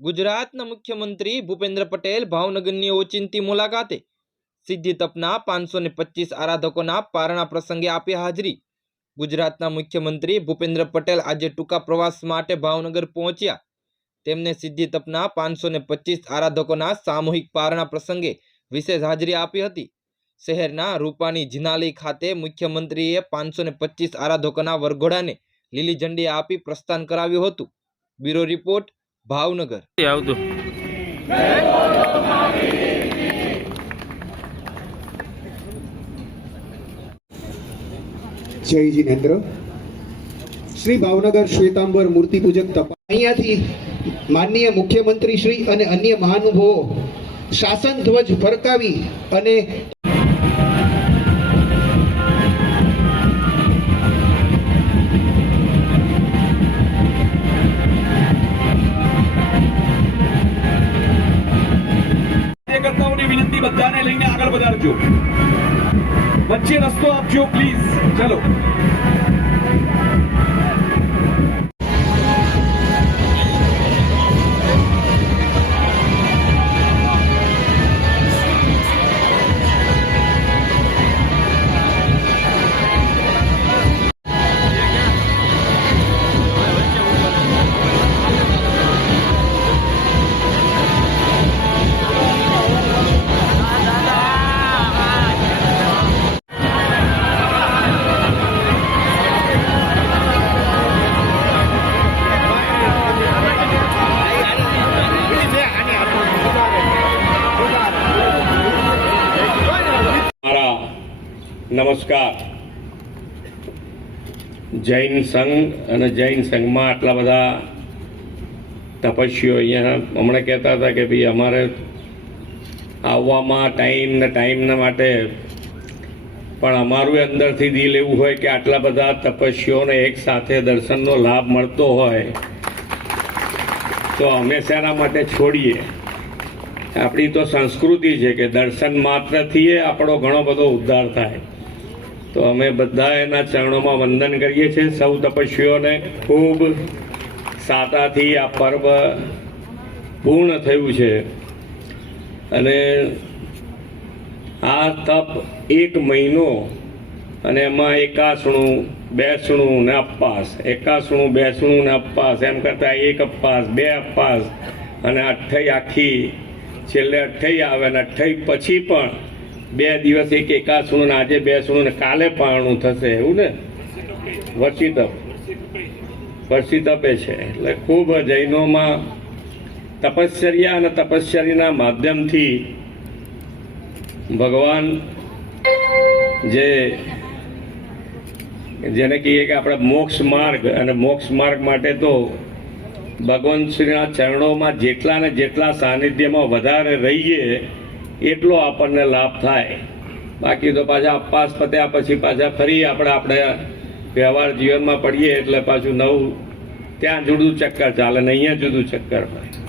ગુજરાતના મુખ્યમંત્રી ભૂપેન્દ્ર પટેલ ભાવનગરની ઓચિંતી મુલાકાતે સિદ્ધિ તપના પાંચસો ને પચીસ આરાધકોના પારણા પ્રસંગે આપી હાજરી. ગુજરાતના મુખ્યમંત્રી ભૂપેન્દ્ર પટેલ આજે ટૂંકા પ્રવાસ માટે ભાવનગર પહોંચ્યા. તેમને સિદ્ધિ તપના પાંચસો ને પચીસ આરાધકોના સામૂહિક પારણા પ્રસંગે વિશેષ હાજરી આપી હતી. શહેરના રૂપાની જિનાલી ખાતે મુખ્યમંત્રીએ પાંચસો ને પચીસ આરાધકોના વરઘોડાને લીલી ઝંડી આપી પ્રસ્થાન કરાવ્યું હતું. Bureau report Bhavnagar. આવતું જય જીનેન્દ્ર. શ્રી ભાવનગર શ્વેતાંબર મૂર્તિ પૂજક તપા અહીંયાથી માનનીય મુખ્યમંત્રી શ્રી અને અન્ય મહાનુભાવો શાસન ધ્વજ ફરકાવી અને વધારજો વચ્ચે રસ્તો આપજો પ્લીઝ ચલો. નમસ્કાર. જૈન સંઘ અને જૈન સંઘમાં આટલા બધા તપસ્વીઓ અહીંયા હમણાં કહેતા હતા કે ભાઈ અમારે આવવામાં ટાઈમ ને ટાઈમના માટે પણ અમારું અંદરથી દિલ એવું હોય કે આટલા બધા તપસ્વીઓને એક સાથે દર્શનનો લાભ મળતો હોય તો અમે શેના માટે છોડીએ? આપણી તો સંસ્કૃતિ છે કે દર્શન માત્રથી આપણો ઘણો બધો ઉદ્ધાર થાય. તો અમે બધા એના ચરણોમાં વંદન કરીએ છીએ. સૌ તપસ્વીઓને ખૂબ સાતાથી આ પર્વ પૂર્ણ થયું છે. અને આ તપ એક મહિનો અને એમાં એકાસણું, બેસણું ને અપાસ. એકાસણું, બેસણું ને અપાસ. એમ કરતા એક અપાસ, બે અપાસ અને અઠ્ઠાઈ આખી. છેલ્લે અઠ્ઠાઈ આવે ને અઠ્ઠાઈ પછી પણ બે દિવસ એક એકાસણું આજે બેસણું ને કાલે પાણું થશે, એવું ને? વર્ષી તપ. વર્ષી તપે છે. એટલે ખૂબ જૈનોમાં તપશ્ચર્યા અને તપશ્ચર્યાના માધ્યમથી ભગવાન જે જેને કહીએ કે આપણે મોક્ષ માર્ગ અને મોક્ષ માર્ગ માટે તો ભગવાન શ્રીના ચરણોમાં જેટલા ને જેટલા સાનિધ્યમાં વધારે રહીએ એટલો આપણને લાભ થાય. બાકી તો પાછા અપવાસ પત્યા પછી પાછા ફરી આપણે આપણે વ્યવહાર જીવનમાં પડીએ એટલે પાછું નવું ત્યાં જુદું ચક્કર ચાલે ને અહીંયા જુદું ચક્કર હોય.